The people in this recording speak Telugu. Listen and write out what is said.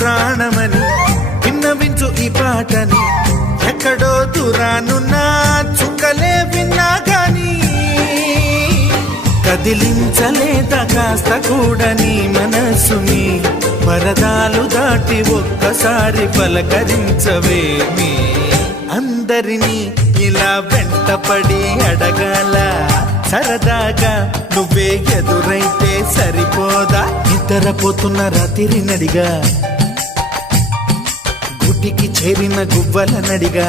ప్రాణమని విన్నవించు ఈ పాటని ఎక్కడో దూరానున్నా చుక్కలే విన్నా గాని కదిలించలేదా కాస్త కూడా నీ మనసుని పరదాలు దాటి ఒక్కసారి పలకరించవేమి అందరినీ ఇలా వెంటపడి అడగాల సరదాగా నువ్వే ఎదురైతే సరిపోదా నిద్రపోతున్న రాత్రి నడిగా గుటికి చేరిన గువ్వల నడిగా